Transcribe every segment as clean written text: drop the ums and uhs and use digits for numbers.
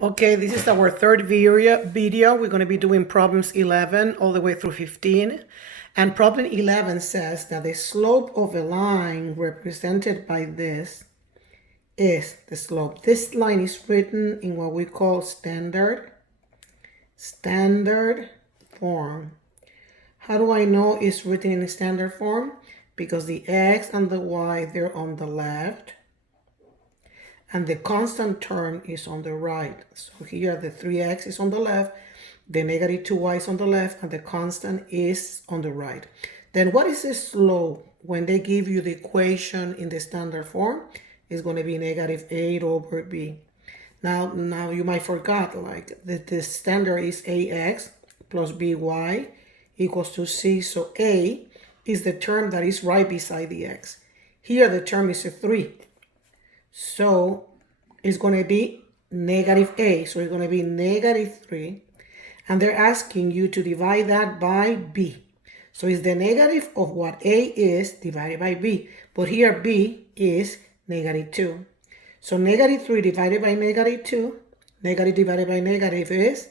Okay, this is our third video. We're going to be doing problems 11 all the way through 15. And problem 11 says that the slope of a line represented by this is the slope. This line is written in what we call standard form. How do I know it's written in standard form? Because the x and the y, they're on the left. And the constant term is on the right. So here the 3x is on the left, the negative 2y is on the left, and the constant is on the right. Then what is the slope when they give you the equation in the standard form? It's going to be negative 8 over b. Now you might forget like the standard is ax plus by equals to c. So a is the term that is right beside the x. Here the term is a 3. So it's going to be negative a. So it's going to be negative 3. And they're asking you to divide that by b. So it's the negative of what a is divided by b. But here b is negative 2. So negative 3 divided by negative 2. Negative divided by negative is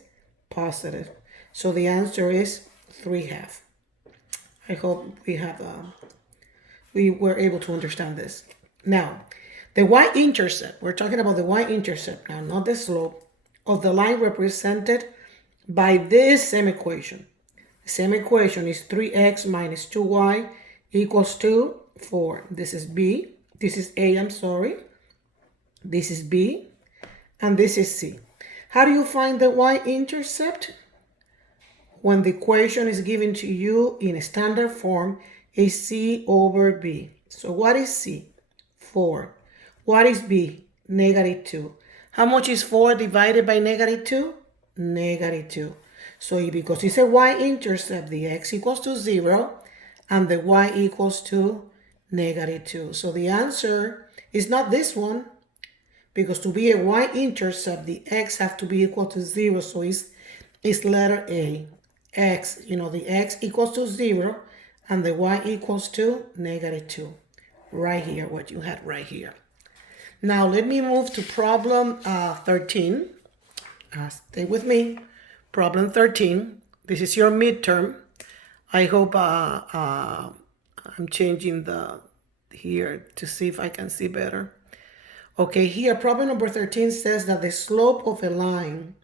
positive. So the answer is 3/2. I hope we were able to understand this. Now, the y-intercept, we're talking about the y-intercept now, not the slope of the line represented by this same equation. The same equation is 3x minus 2y equals to 4. This is b. This is a, I'm sorry. This is b. And this is c. How do you find the y-intercept? When the equation is given to you in a standard form, is c over b. So what is c? 4. What is b? Negative 2. How much is 4 divided by negative 2? Negative 2. So because it's a y-intercept, the x equals to 0 and the y equals to negative 2. So the answer is not this one, because to be a y-intercept, the x have to be equal to 0. So it's letter A. X, the x equals to 0 and the y equals to negative 2. Right here, what you had right here. Now let me move to problem 13. Stay with me. Problem 13. This is your midterm. I hope I'm changing the here to see if I can see better. Okay, here problem number 13 says that the slope of a line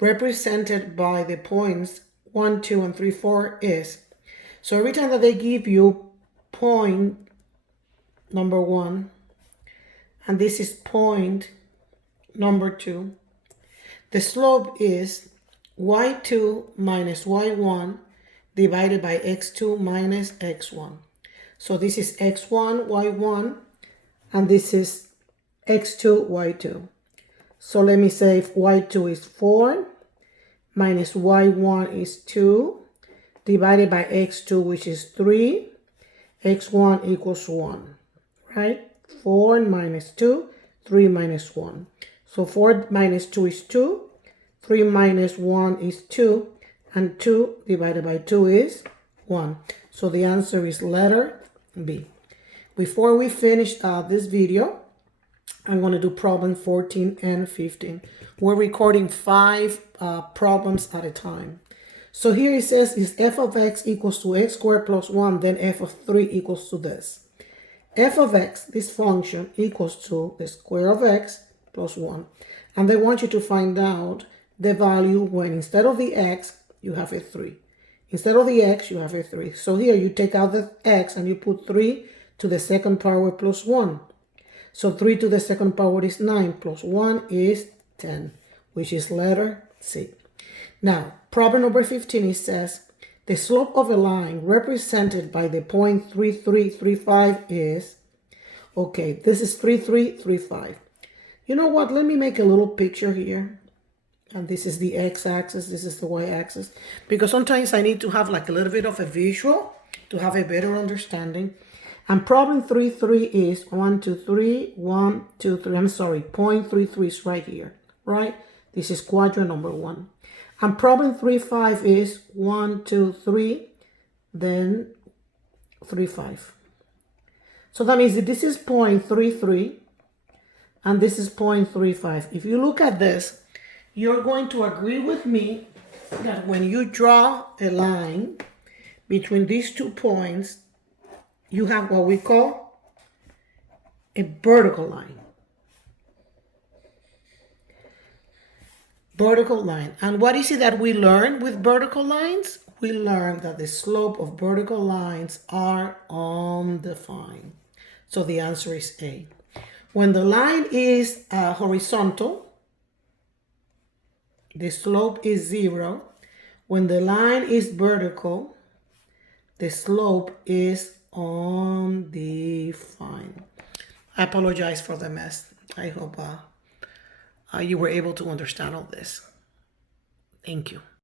represented by the points 1, 2, and 3, 4 is. So every time that they give you point number 1, and this is point number 2, the slope is y2 minus y1 divided by x2 minus x1. So this is x1, y1, and this is x2, y2. So let me say if y2 is 4 minus y1 is 2 divided by x2, which is 3, x1 equals 1, right? 4 minus 2, 3 minus 1. So 4 minus 2 is 2, 3 minus 1 is 2, and 2 divided by 2 is 1. So the answer is letter B. Before we finish this video, I'm going to do problem 14 and 15. We're recording 5 problems at a time. So here it says, is f of x equals to x squared plus 1, then f of 3 equals to this. F of x, this function, equals to the square of x plus 1. And they want you to find out the value when instead of the x, you have a 3. Instead of the x, you have a 3. So here you take out the x and you put 3 to the second power plus 1. So 3 to the second power is 9 plus 1 is 10, which is letter C. Now, problem number 15, it says, the slope of a line represented by the point 3335 is, okay, this is 3335. You know what? Let me make a little picture here. And this is the x-axis, this is the y-axis. Because sometimes I need to have like a little bit of a visual to have a better understanding. And problem 33 is 1, 2, 3, 1, 2, 3. I'm sorry, point 33 is right here, right? This is quadrant number 1. And problem 35 is 1, 2, 3, then 3, 5. So that means that this is point 33 and this is point 35. If you look at this, You're going to agree with me that when you draw a line between these 2 points, you have what we call a vertical line. Vertical line. And what is it that we learn with vertical lines? We learn that the slope of vertical lines are undefined. So the answer is A. When the line is horizontal, the slope is 0. When the line is vertical, the slope is undefined. I apologize for the mess. I hope you were able to understand all this. Thank you.